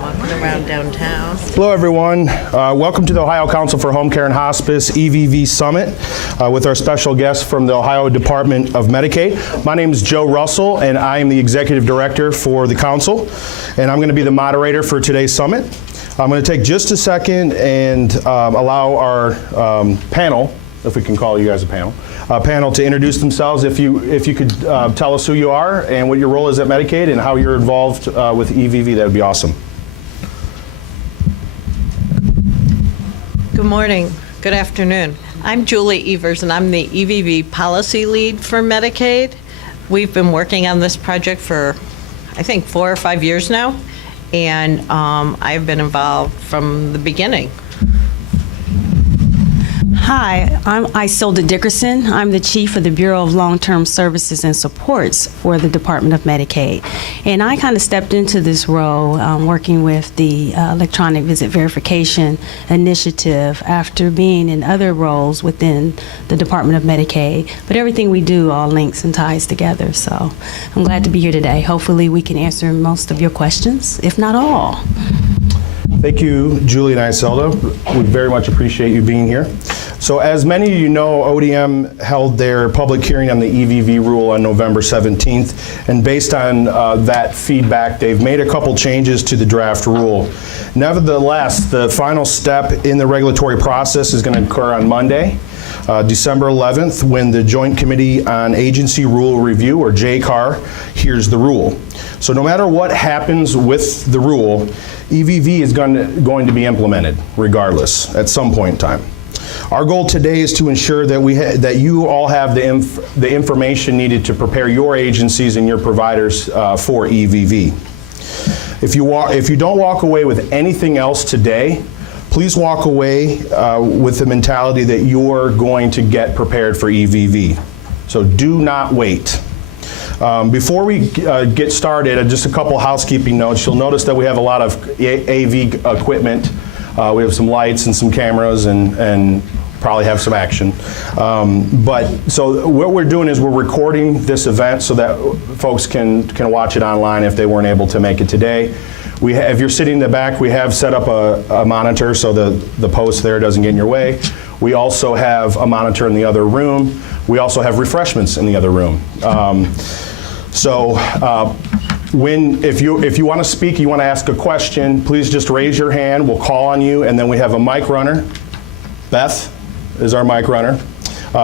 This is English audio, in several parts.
Walking around downtown. Hello, everyone. Welcome to the Ohio Council for Home Care and Hospice EVV Summit with our special guest from the Ohio Department of Medicaid. My name is Joe Russell, and I am the Executive Director for the Council, and I'm going to be the moderator for today's summit. I'm going to take just a second and allow our panel, if we can call you guys a panel to introduce themselves. If you could tell us who you are and what your role is at Medicaid and how you're involved with EVV, that would be awesome. Good morning. Good afternoon. I'm Julie Evers, and I'm the EVV Policy Lead for Medicaid. We've been working on this project for, I think, 4 or 5 years now, and I've been involved from the beginning. Hi, I'm Isolda Dickerson. I'm the Chief of the Bureau of Long-Term Services and Supports for the Department of Medicaid. And I kind of stepped into this role working with the Electronic Visit Verification Initiative after being in other roles within the Department of Medicaid. But everything we do all links and ties together. So I'm glad to be here today. Hopefully we can answer most of your questions, if not all. Thank you, Julie and Iselda. We very much appreciate you being here. So as many of you know, ODM held their public hearing on the EVV rule on November 17th, and based on that feedback, they've made a couple changes to the draft rule. Nevertheless, the final step in the regulatory process is going to occur on Monday, December 11th, when the Joint Committee on Agency Rule Review, or JCAR, hears the rule. So no matter what happens with the rule, EVV is going to be implemented regardless at some point in time. Our goal today is to ensure that you all have the information needed to prepare your agencies and your providers for EVV. If you don't walk away with anything else today, please walk away with the mentality that you're going to get prepared for EVV. So do not wait. Before we get started, just a couple housekeeping notes. You'll notice that we have a lot of AV equipment. We have some lights and some cameras and probably have some action. So what we're doing is we're recording this event so that folks can watch it online if they weren't able to make it today. If you're sitting in the back, we have set up a monitor so the post there doesn't get in your way. We also have a monitor in the other room. We also have refreshments in the other room. If you want to speak, you want to ask a question, please just raise your hand. We'll call on you, and then we have a mic runner. Beth is our mic runner.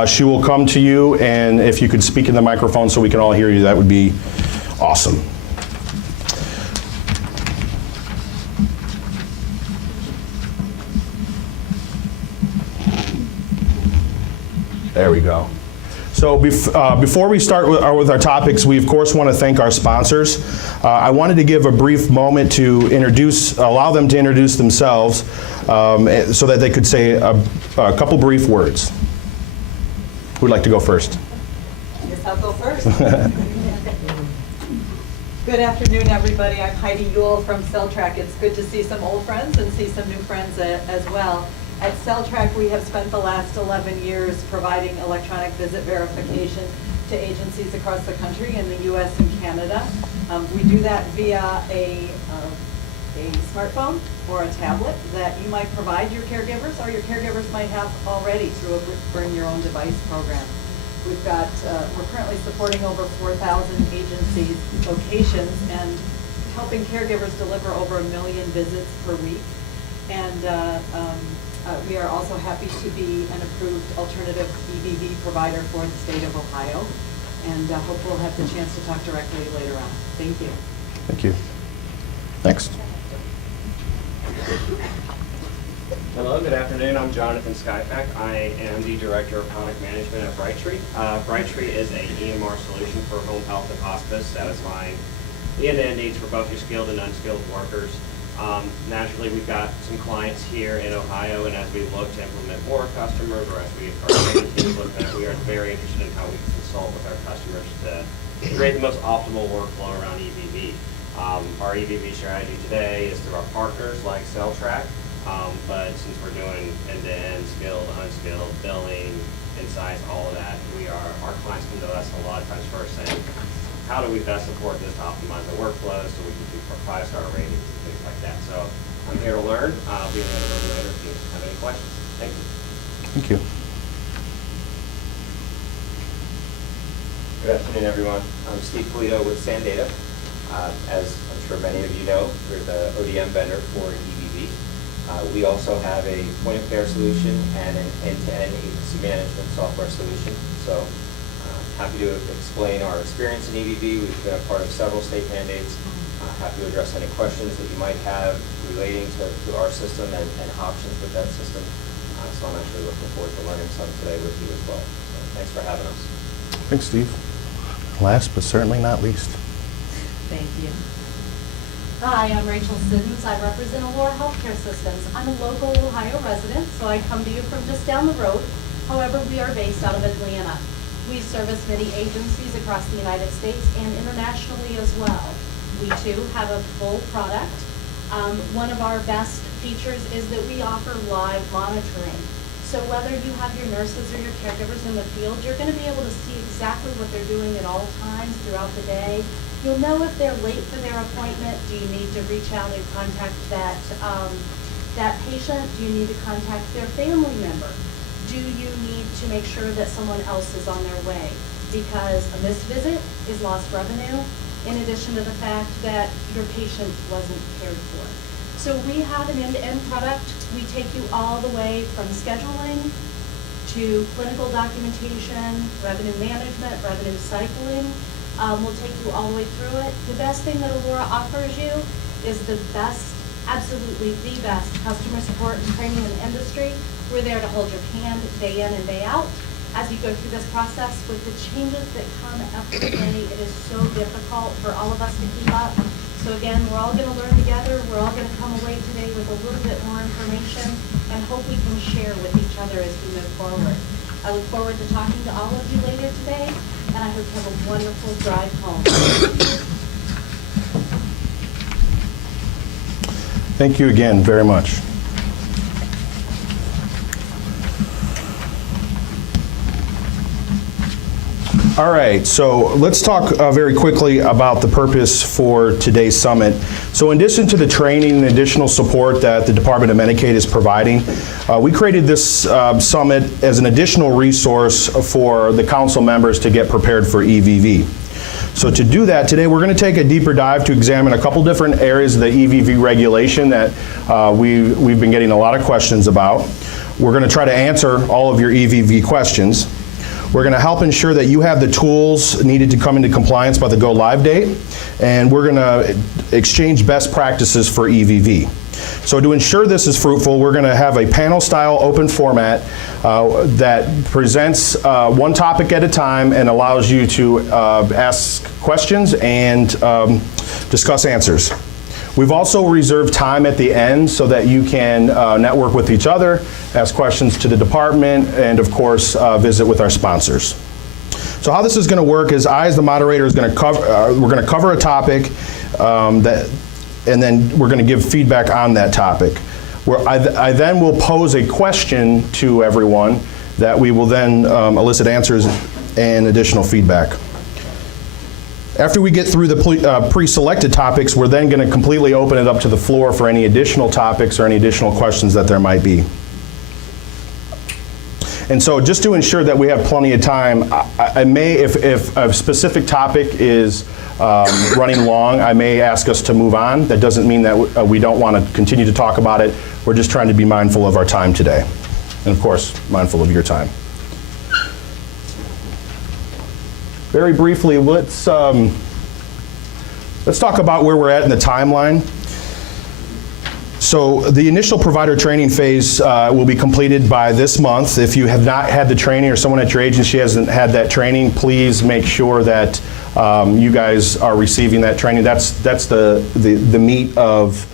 She will come to you, and if you could speak in the microphone so we can all hear you, that would be awesome. There we go. So before we start with our topics, we of course want to thank our sponsors. I wanted to give a brief moment to allow them to introduce themselves so that they could say a couple brief words. Who'd like to go first? I guess I'll go first. Good afternoon, everybody. I'm Heidi Ewell from CellTrack. It's good to see some old friends and see some new friends as well. At CellTrack, we have spent the last 11 years providing electronic visit verification to agencies across the country in the U.S. and Canada. We do that via a smartphone or a tablet that you might provide your caregivers, or your caregivers might have already through a Bring Your Own Device program. We're currently supporting over 4,000 agencies, locations, and helping caregivers deliver over 1 million visits per week. And we are also happy to be an approved alternative EVV provider for the state of Ohio, and hope we'll have the chance to talk directly later on. Thank you. Thank you. Next. Hello, good afternoon. I'm Jonathan Skypack. I am the Director of Product Management at Brightree. Brightree is a EMR solution for home health and hospice, satisfying the end-to-end needs for both your skilled and unskilled workers. Naturally, we've got some clients here in Ohio, and as we look to implement more customers, or as we are very interested in how we can consult with our customers to create the most optimal workflow around EVV. Our EVV strategy today is through our partners like CellTrack, but since we're doing end-to-end, skilled, unskilled, billing, insights, all of that, our clients come to us a lot of times first saying, how do we best support this to optimize the workflows so we can do 5-star ratings and things like that. So here to learn. I'll be in the other room later if you have any questions. Thank you. Thank you. Good afternoon, everyone. I'm Steve Polito with Sandata. As I'm sure many of you know, we're the ODM vendor for EVV. We also have a point-of-care solution and an end-to-end agency management software solution. So happy to explain our experience in EVV. We've been a part of several state mandates. Happy to address any questions that you might have relating to our system and options with that system. So I'm actually looking forward to learning some today with you as well. So thanks for having us. Thanks, Steve. Last but certainly not least. Thank you. Hi, I'm Rachel Siddons. I represent Aurora Healthcare Systems. I'm a local Ohio resident, so I come to you from just down the road. However, we are based out of Atlanta. We service many agencies across the United States and internationally as well. We too have a full product. One of our best features is that we offer live monitoring. So whether you have your nurses or your caregivers in the field, you're going to be able to see exactly what they're doing at all times throughout the day. You'll know if they're late for their appointment. Do you need to reach out and contact that patient? Do you need to contact their family member? Do you need to make sure that someone else is on their way? Because a missed visit is lost revenue, in addition to the fact that your patient wasn't cared for. So we have an end-to-end product. We take you all the way from scheduling to clinical documentation, revenue management, revenue cycling. We'll take you all the way through it. The best thing that Aurora offers you is the best, absolutely the best customer support and training in the industry. We're there to hold your hand day in and day out as you go through this process. With the changes that come every day, it is so difficult for all of us to keep up. So again, we're all going to learn together. We're all going to come away today with a little bit more information and hope we can share with each other as we move forward. I look forward to talking to all of you later today, and I hope you have a wonderful drive home. Thank you again very much. All right, so let's talk very quickly about the purpose for today's summit. So in addition to the training and additional support that the Department of Medicaid is providing, we created this summit as an additional resource for the council members to get prepared for EVV. So to do that, today we're going to take a deeper dive to examine a couple different areas of the EVV regulation that we've been getting a lot of questions about. We're going to try to answer all of your EVV questions. We're going to help ensure that you have the tools needed to come into compliance by the go live date, and we're going to exchange best practices for EVV. So to ensure this is fruitful, we're going to have a panel-style open format that presents one topic at a time and allows you to ask questions and discuss answers. We've also reserved time at the end so that you can network with each other, ask questions to the department, and of course, visit with our sponsors. So how this is going to work is I, as the moderator, is going to cover. We're going to cover a topic and then we're going to give feedback on that topic. I then will pose a question to everyone that we will then elicit answers and additional feedback. After we get through the pre-selected topics, we're then going to completely open it up to the floor for any additional topics or any additional questions that there might be. And so just to ensure that we have plenty of time, I may, if a specific topic is running long, I may ask us to move on. That doesn't mean that we don't want to continue to talk about it. We're just trying to be mindful of our time today. And of course, mindful of your time. Very briefly, let's talk about where we're at in the timeline. So the initial provider training phase will be completed by this month. If you have not had the training or someone at your agency hasn't had that training, please make sure that you guys are receiving that training. That's the meat of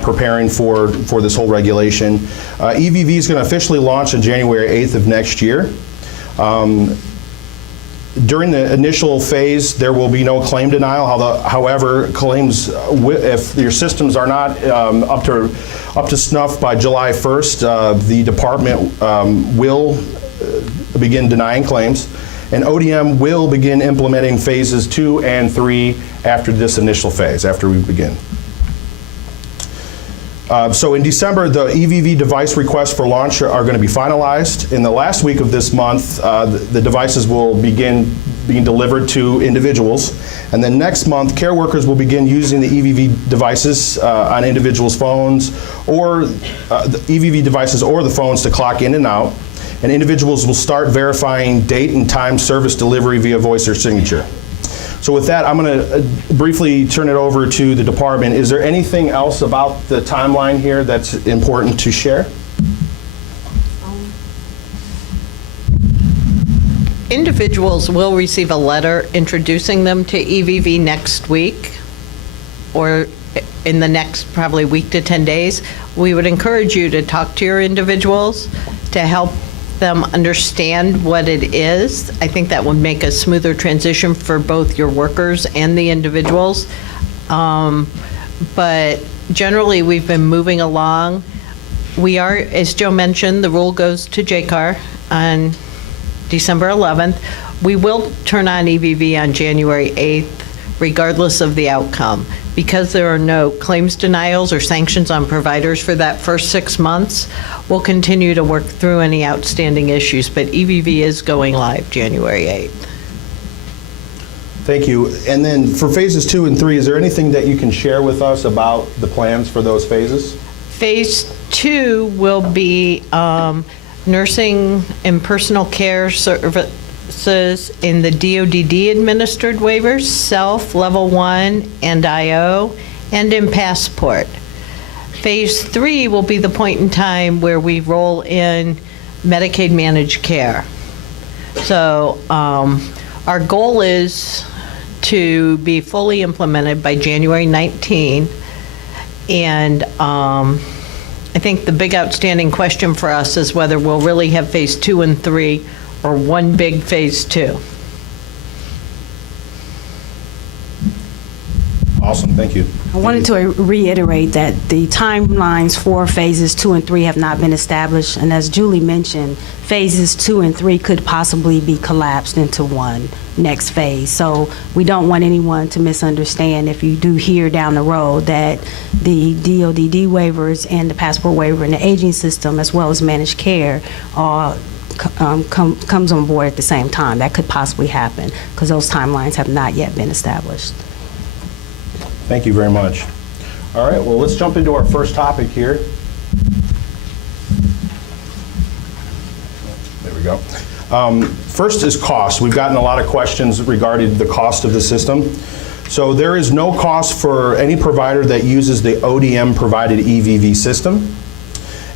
preparing for this whole regulation. EVV is going to officially launch on January 8th of next year. During the initial phase, there will be no claim denial. However, claims, if your systems are not up to snuff by July 1st, the department will begin denying claims, and ODM will begin implementing phases 2 and 3 after this initial phase, after we begin. So in December, the EVV device requests for launch are going to be finalized. In the last week of this month, the devices will begin being delivered to individuals. And then next month, care workers will begin using the EVV devices on individuals' phones, or the EVV devices or the phones to clock in and out. And individuals will start verifying date and time service delivery via voice or signature. So with that, I'm going to briefly turn it over to the department. Is there anything else about the timeline here that's important to share? Individuals will receive a letter introducing them to EVV next week, or in the next probably week to 10 days. We would encourage you to talk to your individuals to help them understand what it is. I think that would make a smoother transition for both your workers and the individuals. But generally, we've been moving along. We are, as Joe mentioned, the rule goes to JCAR on December 11th. We will turn on EVV on January 8th, regardless of the outcome. Because there are no claims denials or sanctions on providers for that first 6 months, we'll continue to work through any outstanding issues, but EVV is going live January 8th. Thank you. And then for phases 2 and 3, is there anything that you can share with us about the plans for those phases? Phase 2 will be nursing and personal care services in the DoDD administered waivers, self, level 1, and IO, and in Passport. Phase 3 will be the point in time where we roll in Medicaid managed care. So our goal is to be fully implemented by January 19. And I think the big outstanding question for us is whether we'll really have phase 2 and 3 or one big phase 2. Awesome, thank you. I wanted to reiterate that the timelines for phases 2 and 3 have not been established, and as Julie mentioned, phases 2 and 3 could possibly be collapsed into one next phase. So we don't want anyone to misunderstand if you do hear down the road that the DoDD waivers and the passport waiver and the aging system, as well as managed care, comes on board at the same time. That could possibly happen because those timelines have not yet been established. Thank you very much. All right, well, let's jump into our first topic here. There we go. First is cost. We've gotten a lot of questions regarding the cost of the system. So there is no cost for any provider that uses the ODM-provided EVV system.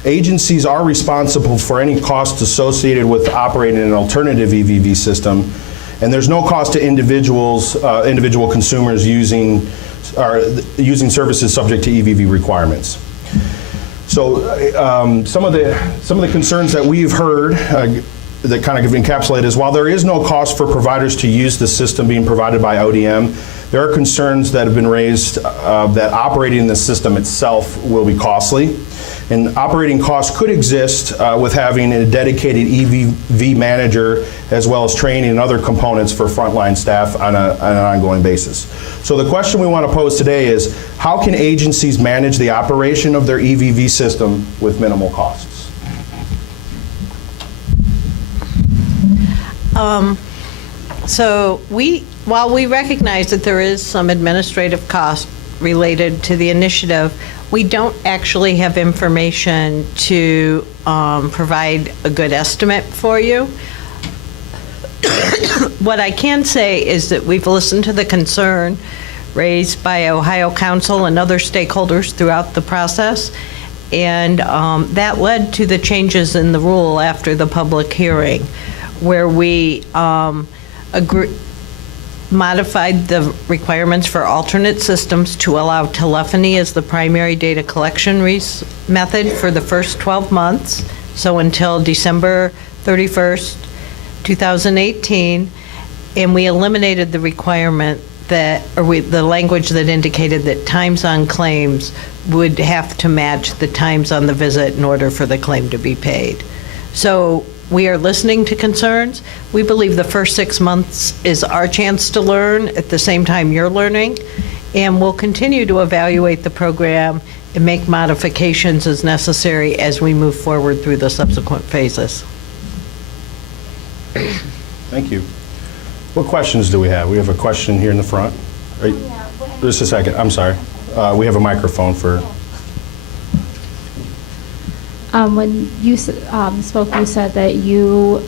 Agencies are responsible for any costs associated with operating an alternative EVV system, and there's no cost to individuals, individual consumers using services subject to EVV requirements. So some of the concerns that we've heard that kind of encapsulate is while there is no cost for providers to use the system being provided by ODM, there are concerns that have been raised that operating the system itself will be costly. And operating costs could exist with having a dedicated EVV manager as well as training and other components for frontline staff on an ongoing basis. So the question we want to pose today is, how can agencies manage the operation of their EVV system with minimal costs? So while we recognize that there is some administrative cost related to the initiative, we don't actually have information to provide a good estimate for you. What I can say is that we've listened to the concern raised by Ohio Council and other stakeholders throughout the process, and that led to the changes in the rule after the public hearing, where we modified the requirements for alternate systems to allow telephony as the primary data collection method for the first 12 months, so until December 31st, 2018, and we eliminated the requirement that, the language that indicated that times on claims would have to match the times on the visit in order for the claim to be paid. So we are listening to concerns. We believe the first 6 months is our chance to learn at the same time you're learning, and we'll continue to evaluate the program and make modifications as necessary as we move forward through the subsequent phases. Thank you. What questions do we have? We have a question here in the front. Just a second, I'm sorry. We have a microphone for, When you spoke, you said that you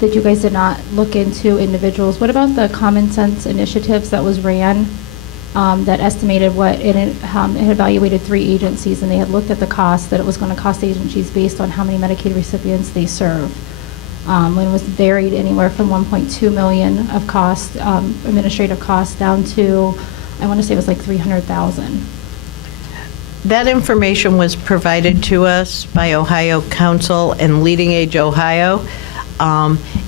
guys did not look into individuals. What about the common sense initiatives that was ran that estimated what it had evaluated 3 agencies, and they had looked at the cost that it was going to cost agencies based on how many Medicaid recipients they serve. When it was varied anywhere from 1.2 million of cost, administrative costs, down to, I want to say it was like 300,000. That information was provided to us by Ohio Council and Leading Age Ohio.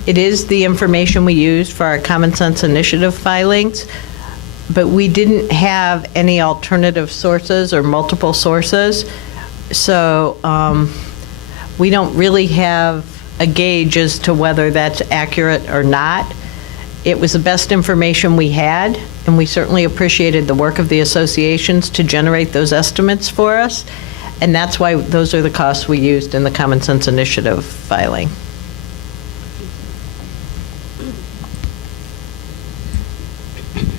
It is the information we used for our Common Sense Initiative filings, but we didn't have any alternative sources or multiple sources. So we don't really have a gauge as to whether that's accurate or not. It was the best information we had, and we certainly appreciated the work of the associations to generate those estimates for us, and that's why those are the costs we used in the Common Sense Initiative filing.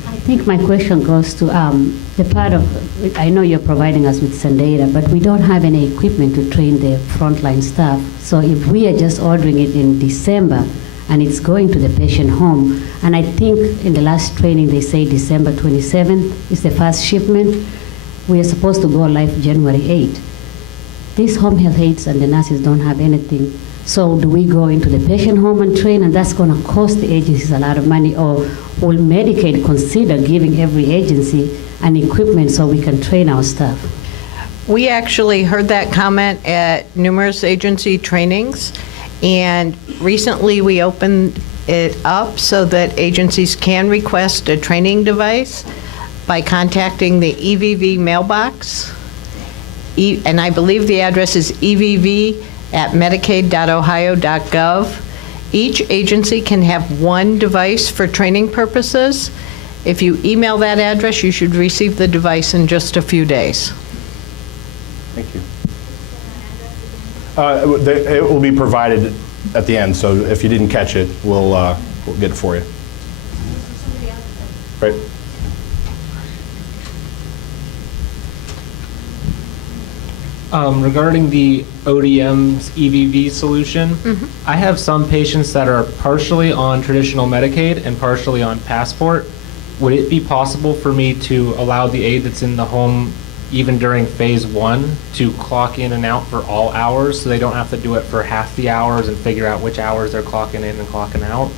I think my question goes to the part of, I know you're providing us with some data, but we don't have any equipment to train the frontline staff. So if we are just ordering it in December and it's going to the patient home, and I think in the last training they say December 27th is the first shipment, we are supposed to go live January 8th. These home health aides and the nurses don't have anything. So do we go into the patient home and train, and that's going to cost the agencies a lot of money, or will Medicaid consider giving every agency an equipment so we can train our staff? We actually heard that comment at numerous agency trainings, and recently we opened it up so that agencies can request a training device by contacting the EVV mailbox. And I believe the address is evv@medicaid.ohio.gov. Each agency can have one device for training purposes. If you email that address, you should receive the device in just a few days. thank you. It will be provided at the end, so if you didn't catch it, we'll get it for you. Right. Regarding the ODM's EVV solution, I have some patients that are partially on traditional Medicaid and partially on Passport. Would it be possible for me to allow the aide that's in the home, even during phase 1, to clock in and out for all hours, so they don't have to do it for half the hours and figure out which hours they're clocking in and clocking out?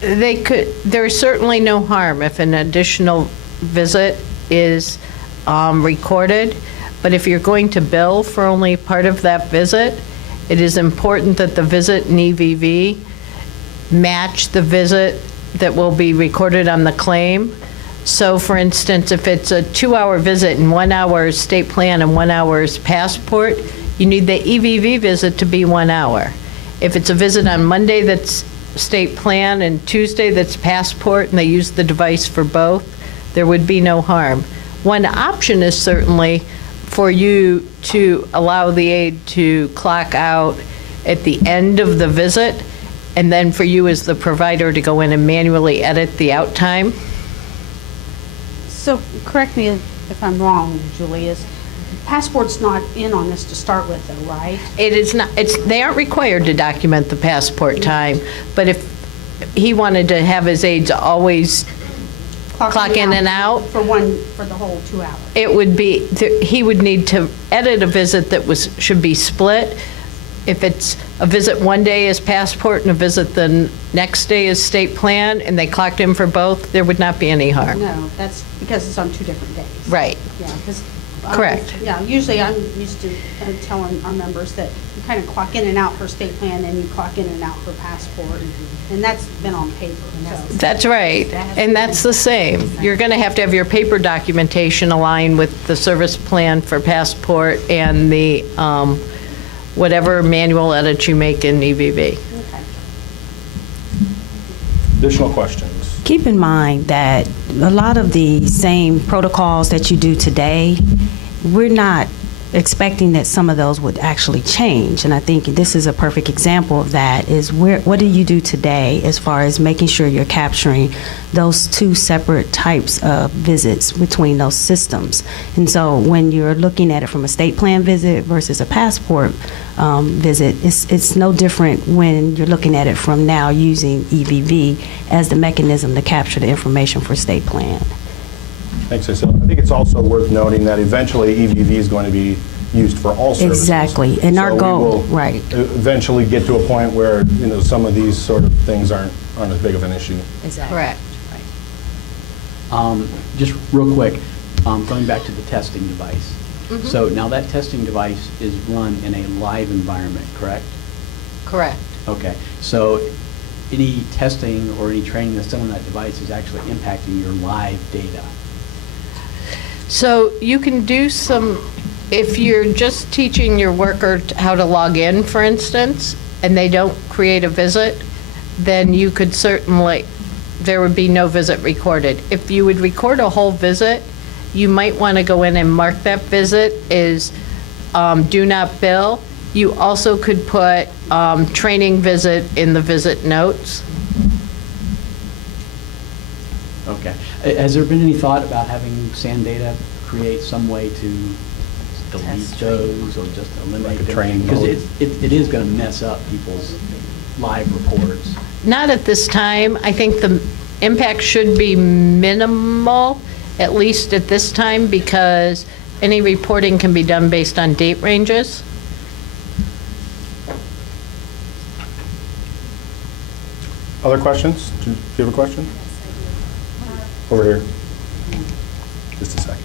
They could, there's certainly no harm if an additional visit is recorded, but if you're going to bill for only part of that visit, it is important that the visit in EVV match the visit that will be recorded on the claim. So for instance, if it's a 2-hour visit and 1 hour is state plan and 1 hour is Passport, you need the EVV visit to be 1 hour. If it's a visit on Monday that's state plan and Tuesday that's Passport, and they use the device for both, there would be no harm. One option is certainly for you to allow the aide to clock out at the end of the visit, and then for you as the provider to go in and manually edit the out time. So, correct me if I'm wrong, Julie, Passport's not in on this to start with, though, right? It is not, they aren't required to document the Passport time, but if he wanted to have his aides always clock in and out, For the whole 2 hours. it would be, he would need to edit a visit that should be split. If it's a visit one day is Passport and a visit the next day is state plan, and they clocked in for both, there would not be any harm. No, that's because it's on 2 different days. Right. Yeah, because. Correct. Yeah, usually I'm used to telling our members that you kind of clock in and out for state plan, and you clock in and out for Passport, and that's been on paper, so. That's right, and that's the same. You're going to have your paper documentation align with the service plan for Passport and the whatever manual edits you make in EVV. Okay. Additional questions? Keep in mind that a lot of the same protocols that you do today we're not expecting that some of those would actually change. And I think this is a perfect example of that, is what do you do today as far as making sure you're capturing those two separate types of visits between those systems. And so when you're looking at it from a state plan visit versus a passport visit, it's no different when you're looking at it from now using EVV as the mechanism to capture the information for state plan. Thanks, Cecil. I think it's also worth noting that eventually EVV is going to be used for all services. Exactly, and our So we goal, will right. eventually get to a point where, some of these sort of things aren't as big of an issue. Exactly. Correct. Just real quick, going back to the testing device. So now that testing device is run in a live environment, correct? Correct. Okay, so any testing or any training that's done on that device is actually impacting your live data. So you can do some, if you're just teaching your worker how to log in, for instance, and they don't create a visit, then you could certainly, there would be no visit recorded. If you would record a whole visit, you might want to go in and mark that visit as do not bill. You also could put training visit in the visit notes. Okay. Has there been any thought about having SAN data create some way to delete those or just eliminate Like a them? training Because mode? it is going to mess up people's live reports. Not at this time. I think the impact should be minimal, at least at this time, because any reporting can be done based on date ranges. Other questions? Do you have a question? Over here. Just a second.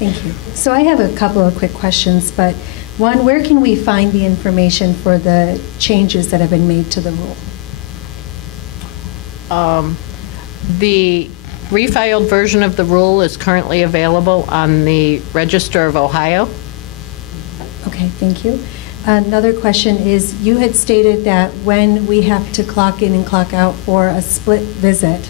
Thank you. So I have a couple of quick questions, but one, where can we find the information for the changes that have been made to the rule? The refiled version of the rule is currently available on the Register of Ohio. Okay, thank you. Another question is, you had stated that when we have to clock in and clock out for a split visit,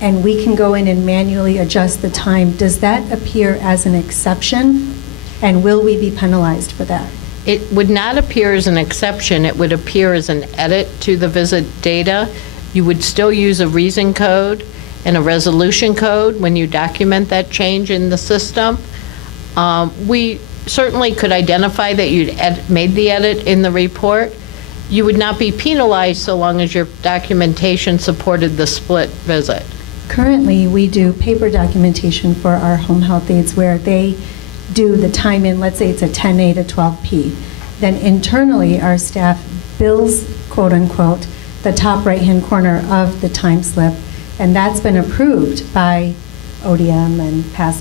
and we can go in and manually adjust the time, does that appear as an exception? And will we be penalized for that? It would not appear as an exception. It would appear as an edit to the visit data. You would still use a reason code and a resolution code when you document that change in the system. We certainly could identify that you'd made the edit in the report. You would not be penalized so long as your documentation supported the split visit. Currently, we do paper documentation for our home health aides where they do the time in, let's say it's a 10A to 12P. Then internally, our staff bills, quote unquote, the top right-hand corner of the time slip, and that's been approved by ODM and past